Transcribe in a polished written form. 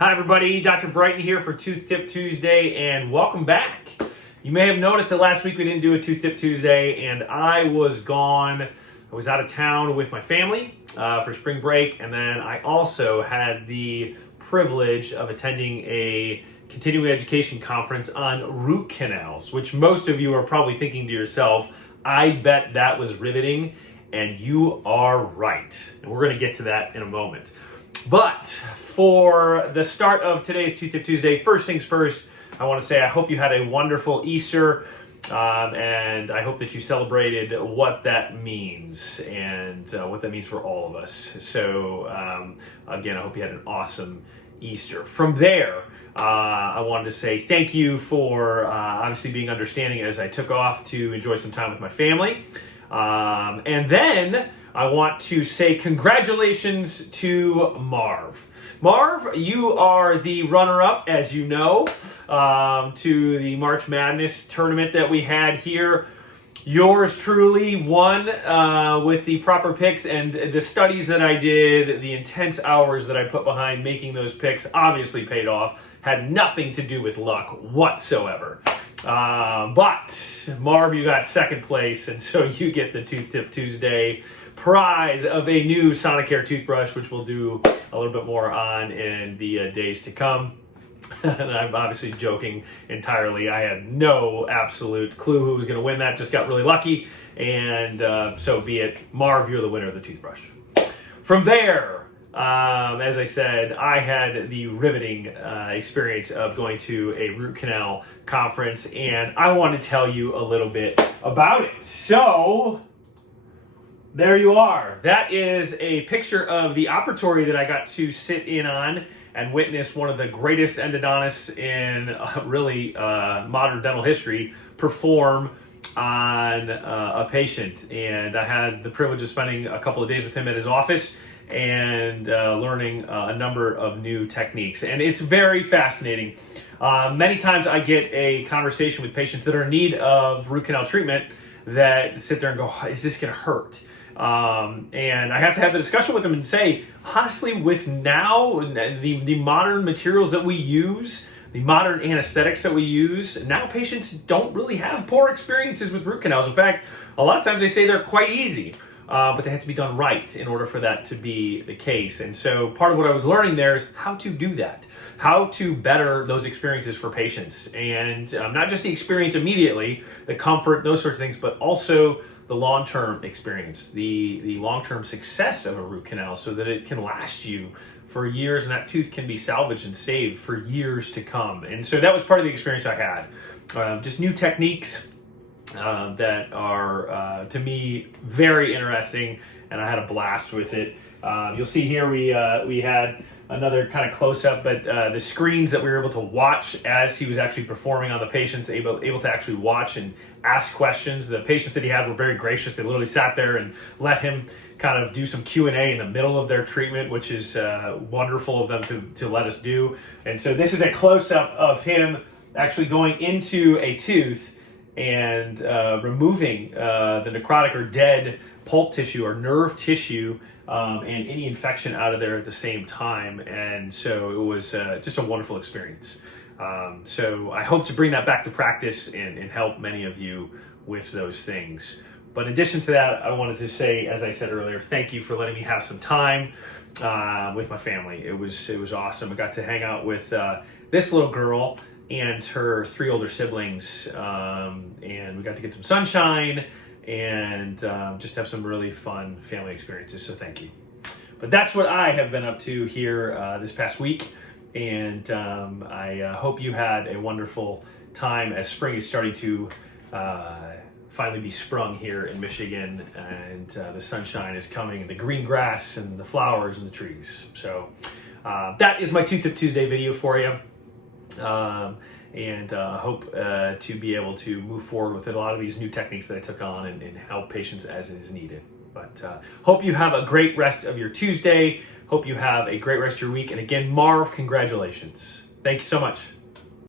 Hi everybody, Dr. Bryton here for Tooth Tip Tuesday, and welcome back. You may have noticed that last week we didn't do a Tooth Tip Tuesday, and I was gone. I was out of town with my family for spring break, and then I also had the privilege of attending a continuing education conference on root canals, which most of you are probably thinking to yourself, I bet that was riveting, and you are right. And we're going to get to that in a moment. But for the start of today's Tooth Tip Tuesday, first things first, I want to say I hope you had a wonderful Easter, and I hope that you celebrated what that means and what that means for all of us. So again, I hope you had an awesome Easter. From there, I wanted to say thank you for obviously being understanding as I took off to enjoy some time with my family. And then I want to say congratulations to Marv. Marv, you are the runner-up, as you know, to the March Madness tournament that we had here. Yours truly won with the proper picks, and the studies that I did, the intense hours that I put behind making those picks obviously paid off. Had nothing to do with luck whatsoever. But Marv, you got second place, and so you get the Tooth Tip Tuesday prize of a new Sonicare toothbrush, which we'll do a little bit more on in the days to come. And I'm obviously joking entirely. I had no absolute clue who was going to win that. Just got really lucky, and so be it. Marv, you're the winner of the toothbrush. From there, as I said, I had the riveting experience of going to a root canal conference, and I want to tell you a little bit about it. So there you are. That is a picture of the operatory that I got to sit in on and witness one of the greatest endodontists in really modern dental history perform on a patient. And I had the privilege of spending a couple of days with him at his office and learning a number of new techniques. And it's very fascinating. Many times I get a conversation with patients that are in need of root canal treatment that sit there and go, is this going to hurt? And I have to have the discussion with them and say, honestly, with now the modern materials that we use, the modern anesthetics that we use, now patients don't really have poor experiences with root canals. In fact, a lot of times they say they're quite easy, but they have to be done right in order for that to be the case. And so part of what I was learning there is how to do that, how to better those experiences for patients. And not just the experience immediately, the comfort, those sorts of things, but also the long-term experience, the long-term success of a root canal so that it can last you for years and that tooth can be salvaged and saved for years to come. And so that was part of the experience I had. Just new techniques that are, to me, very interesting, and I had a blast with it. You'll see here we had another kind of close-up, but the screens that we were able to watch as he was actually performing on the patients, able to actually watch and ask questions. The patients that he had were very gracious. They literally sat there and let him kind of do some Q&A in the middle of their treatment, which is wonderful of them to let us do. And so this is a close-up of him actually going into a tooth and removing the necrotic or dead pulp tissue or nerve tissue and any infection out of there at the same time. And so it was just a wonderful experience. So I hope to bring that back to practice and help many of you with those things. But in addition to that, I wanted to say, as I said earlier, thank you for letting me have some time with my family. It was awesome. I got to hang out with this little girl and her three older siblings, and we got to get some sunshine and just have some really fun family experiences, so thank you. But that's what I have been up to here this past week, and I hope you had a wonderful time as spring is starting to finally be sprung here in Michigan, and the sunshine is coming, and the green grass and the flowers and the trees. So that is my Tooth Tip Tuesday video for you. And hope to be able to move forward with a lot of these new techniques that I took on and help patients as it is needed. But hope you have a great rest of your Tuesday. Hope you have a great rest of your week. And again, Marv, congratulations. Thank you so much.